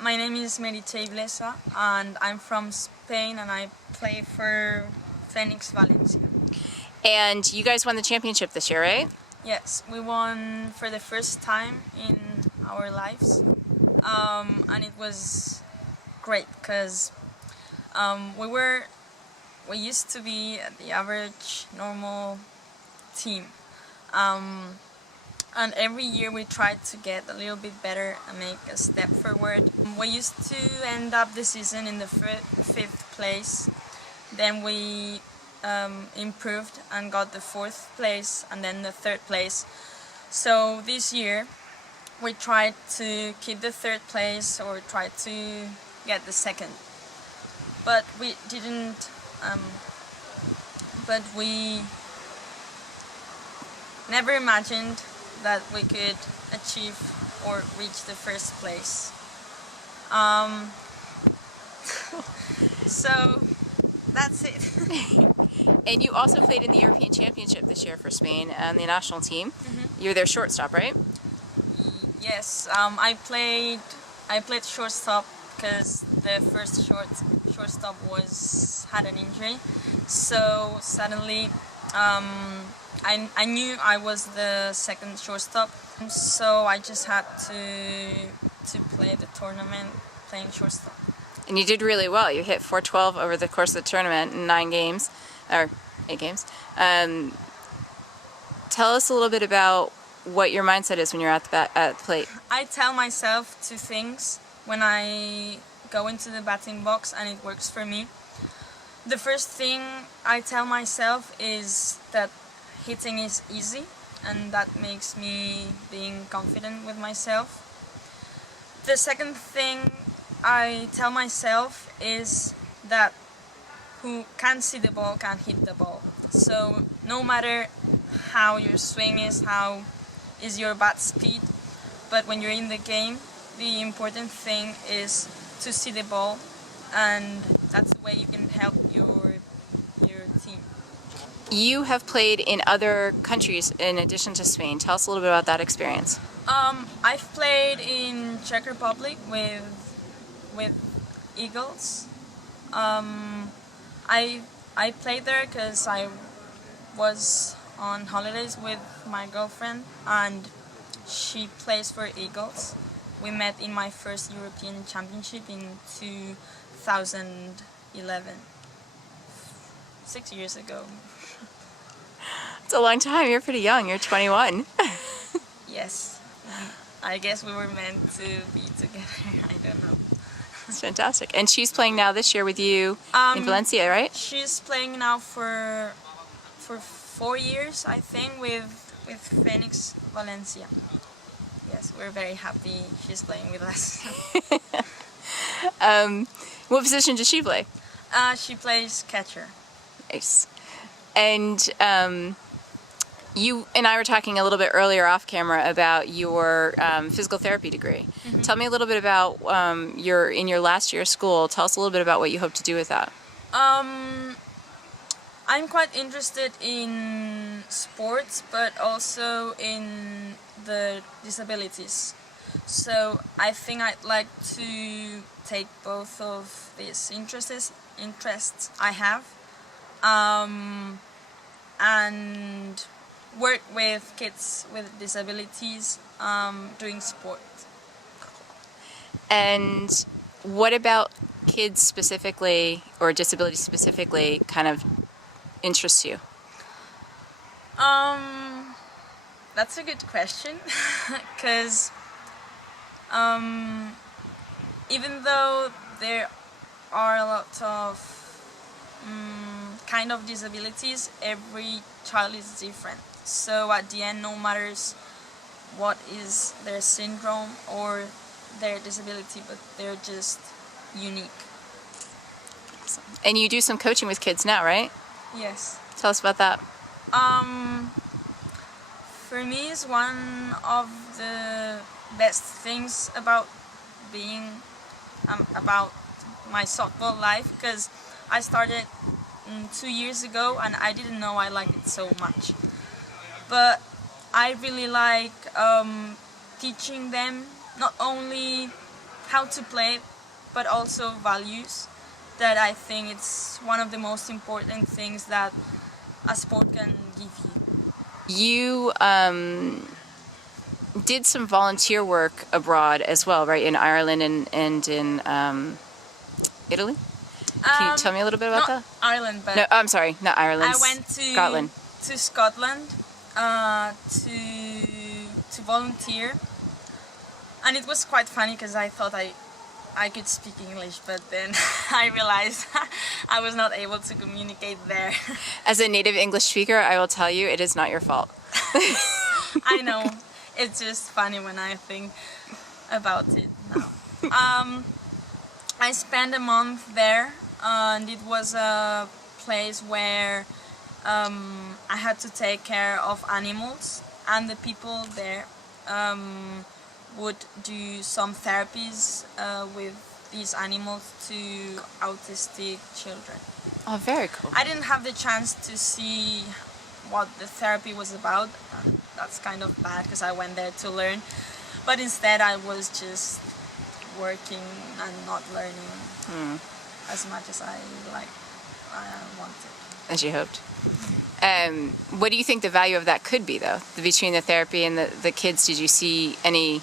My name is Meritxell Blesa and I'm from Spain and I play for Fenix Valencia. And you guys won the championship this year, right? Yes, we won for the first time in our lives, and it was great because we used to be the average normal team, and every year we tried to get a little bit better and make a step forward. We used to end up the season in the fifth place, then we improved and got the fourth place and then the third place. So this year we tried to keep the third place or try to get the second, but we didn't. But we never imagined that we could achieve or reach the first place. So that's it. And you also played in the European Championship this year for Spain and the national team. Mm-hmm. You were their shortstop, right? Yes, I played shortstop because the first shortstop had an injury. So suddenly, I knew I was the second shortstop. So I just had to play the tournament playing shortstop. And you did really well. You hit .412 over the course of the tournament in 9 games, or 8 games. Tell us a little bit about what your mindset is when you're at the plate. I tell myself 2 things when I go into the batting box and it works for me. The first thing I tell myself is that hitting is easy, and that makes me being confident with myself. The second thing I tell myself is that who can see the ball can hit the ball. So no matter how your swing is, how is your bat speed, but when you're in the game, the important thing is to see the ball, and that's the way you can help your team. You have played in other countries in addition to Spain. Tell us a little bit about that experience. I've played in Czech Republic with Eagles. I played there because I was on holidays with my girlfriend and she plays for Eagles. We met in my first European Championship in 2011, 6 years ago. It's a long time. You're pretty young. You're 21. Yes. I guess we were meant to be together. I don't know. It's fantastic. And she's playing now this year with you in Valencia, right? She's playing now for 4 years, I think, with Fenix Valencia. Yes, we're very happy she's playing with us. What position does she play? She plays catcher. Nice. And you and I were talking a little bit earlier off camera about your physical therapy degree. Mm-hmm. Tell me a little bit about in your last year of school. Tell us a little bit about what you hope to do with that. I'm quite interested in sports, but also in the disabilities. So I think I'd like to take both of these interests I have, and work with kids with disabilities doing sport. And what about kids specifically, or disabilities specifically, kind of interests you? That's a good question, because even though there are a lot of kind of disabilities, every child is different. So at the end, no matters what is their syndrome or their disability, but they're just unique. Awesome. And you do some coaching with kids now, right? Yes. Tell us about that. For me, it's one of the best things about being about my softball life, because I started 2 years ago and I didn't know I liked it so much. But I really like teaching them not only how to play, but also values, that I think it's one of the most important things that a sport can give you. You did some volunteer work abroad as well, right? In Ireland and in Italy? Can you tell me a little bit about that? Not Ireland, but... No, I'm sorry, not Ireland. I went to Scotland. To Scotland to volunteer, and it was quite funny because I thought I could speak English, but then I realized I was not able to communicate there. As a native English speaker, I will tell you, it is not your fault. I know. It's just funny when I think about it now. I spent a month there, and it was a place where I had to take care of animals, and the people there would do some therapies with these animals to autistic children. Oh, very cool. I didn't have the chance to see what the therapy was about. That's kind of bad because I went there to learn, but instead I was just working and not learning as much as I wanted. As you hoped. What do you think the value of that could be, though? Between the therapy and the kids, did you see any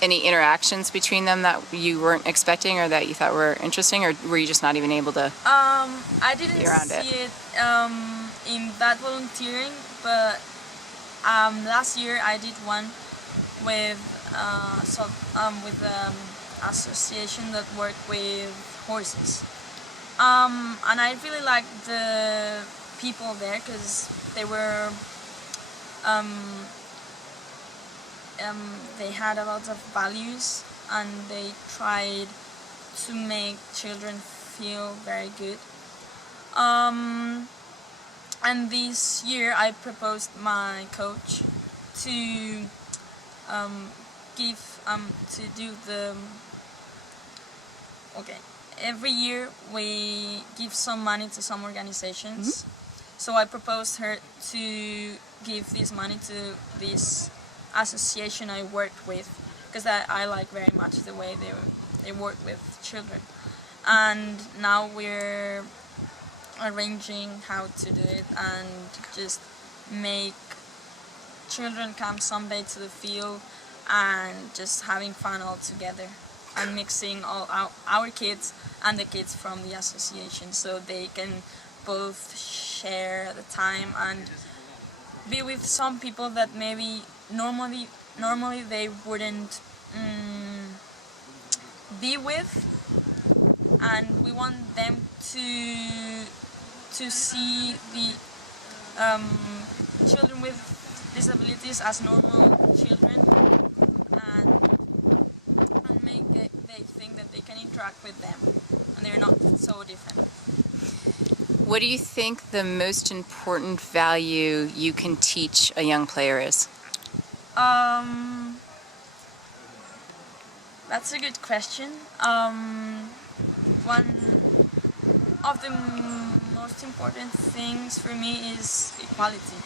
interactions between them that you weren't expecting or that you thought were interesting, or were you just not even able to I didn't be around see it in that volunteering, but last year I did one with association that worked with horses, and I really liked the people there because they were they had a lot of values, and they tried to make children feel very good. And this year I proposed my coach to every year we give some money to some organizations. So I proposed her to give this money to this association I worked with, because I like very much the way they work with children. And now we're arranging how to do it and just make children come someday to the field and just having fun all together, and mixing all our kids and the kids from the association, so they can both share the time and be with some people that maybe normally they wouldn't be with, and we want them to see the children with disabilities as normal children, and make they think that they can interact with them and they're not so different. What do you think the most important value you can teach a young player is? That's a good question. One of the most important things for me is equality.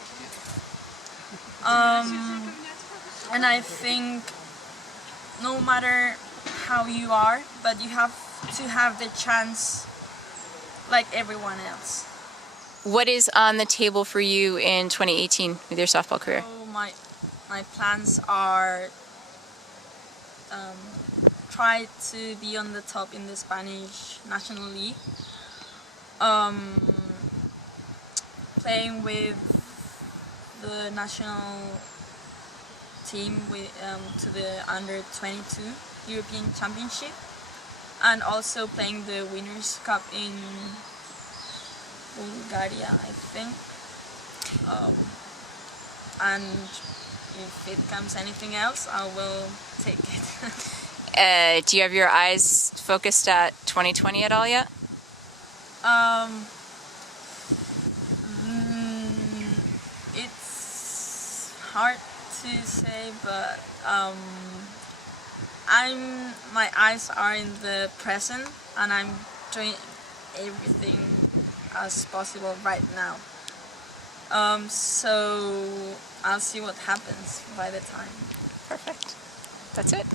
And I think no matter how you are, but you have to have the chance like everyone else. What is on the table for you in 2018 with your softball career? So my plans are try to be on the top in the Spanish National League, playing with the national team to the under-22 European Championship, and also playing the Winners' Cup in Bulgaria, I think. And if it comes anything else, I will take it. Do you have your eyes focused at 2020 at all yet? It's hard to say, but my eyes are in the present, and I'm doing everything as possible right now. So I'll see what happens by the time. Perfect. That's it.